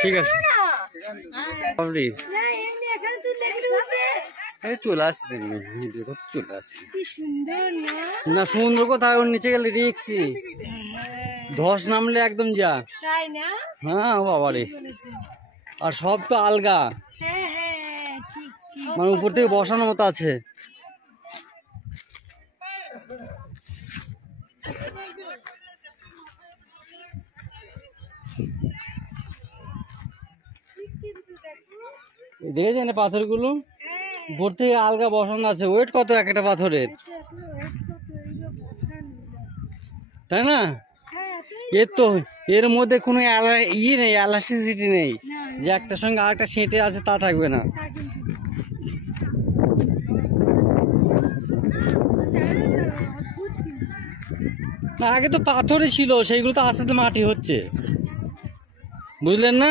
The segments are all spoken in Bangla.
ঠিক আছে চলে আসছি চলে আসছি না সুন্দর কোথায় ওর নিচে গেলে দেখছি ধস নামলে একদম যা হ্যাঁ বাবারে আর সব তো আলগা মানে উপর থেকে বসানোর মতো আছে দেখেছেন পাথরগুলো উপর থেকে আলগা বসানো আছে ওয়েট কত একটা পাথরের তাই না এর মধ্যে কোনো ইয়ে নেই এলাস্টিসিটি নেই যে একটার সঙ্গে আরেকটা সেঁটে আছে তা থাকবে না আগে তো পাথরই ছিল সেইগুলো তো আস্তে আস্তে মাটি হচ্ছে বুঝলেন না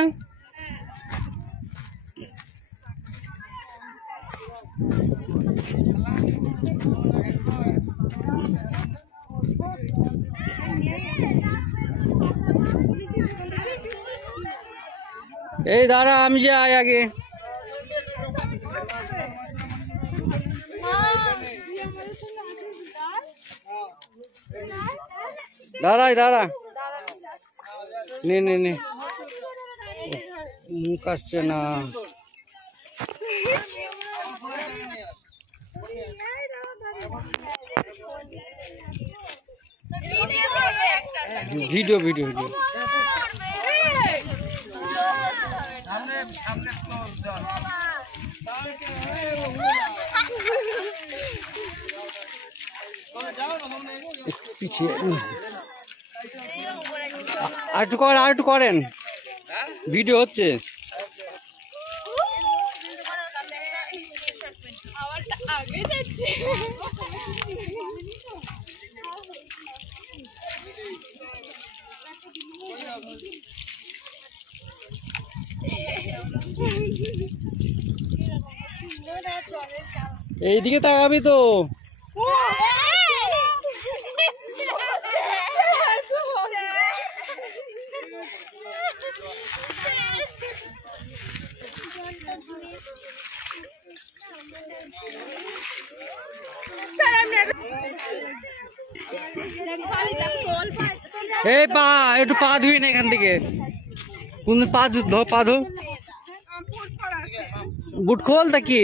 এই দাঁড়া আমি যাই আগে দাঁড়াই দাঁড়া নে নে নে মুখ আসছে না ভিডিও ভিডিও ভিডিও পিছিয়ে আর একটু করেন ভিডিও হচ্ছে এইদিকে তাকাবি তো এই পা একটু পা ধুই না এখান থেকে কোন পা ধো বুট খোল তা কি